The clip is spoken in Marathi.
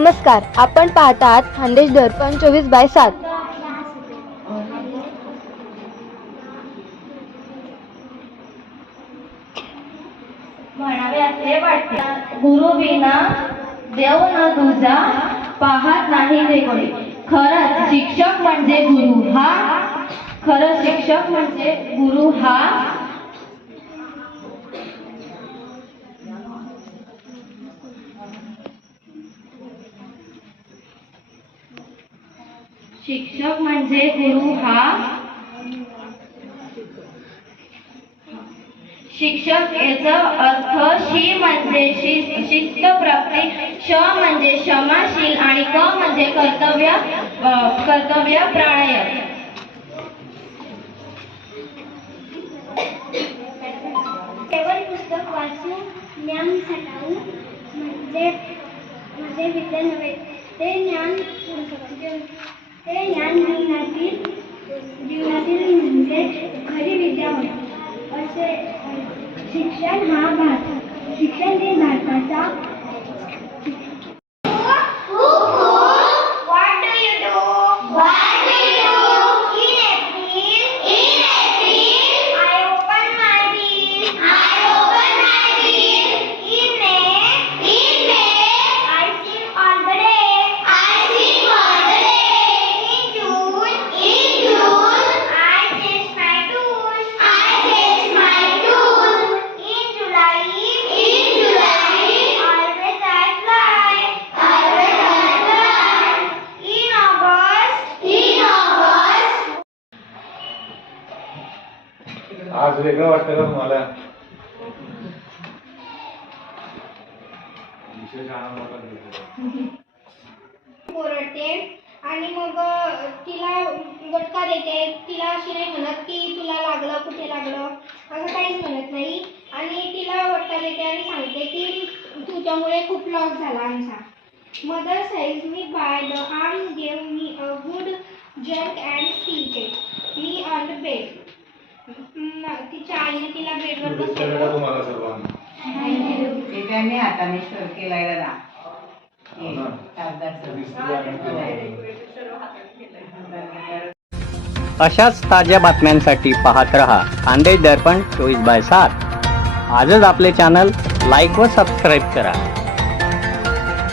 नमस्कार आपण पाहतात खानदेश दर्पण चोवीस बाय सात. म्हणावे असे वाटते गुरु विना देव न तुझा पाहत नाही रे खरंच शिक्षक म्हणजे गुरु हा खरं शिक्षक म्हणजे गुरु हा शिक्षक म्हणजे गुरु हा? शिक्षक याचा अर्थ शी म्हणजे शिस्त प्राप्ती श म्हणजे क्षमाशील आणि क म्हणजे कर्तव्य कर्तव्य प्राणायाम केवळ पुस्तक वाचून ज्ञान साठवून म्हणजे म्हणजे विद्या नव्हे ते ज्ञान ते ज्ञान जीवनातील जीवनातील म्हणजे खरी विद्या होय असे शिक्षण हा भारत शिक्षण हे भारताचा आज वेगळं वाटतं का तुम्हाला. ओरडते आणि मग तिला गटका देते. तिला अशी नाही म्हणत की तुला लागलं कुठे लागलं? असं काहीच म्हणत नाही. आणि तिला वटका देते आणि सांगते की तुझ्यामुळे खूप लॉस झाला आमचा. Mother seized me by the arm gave me a good yank and seated me on the bed तिच्या आईने तिला बेडवर शुभेच्छा बसवलं. द्या तुम्हाला सर्वांना. ते त्यांनी हाताने स्टोर केलाय दादा हो. अशाच ताज्या बातम्यांसाठी पाहत रहा. खानदेश दर्पण चोवीस बाय सात. आजच आपले चॅनल लाईक व सबस्क्राईब करा.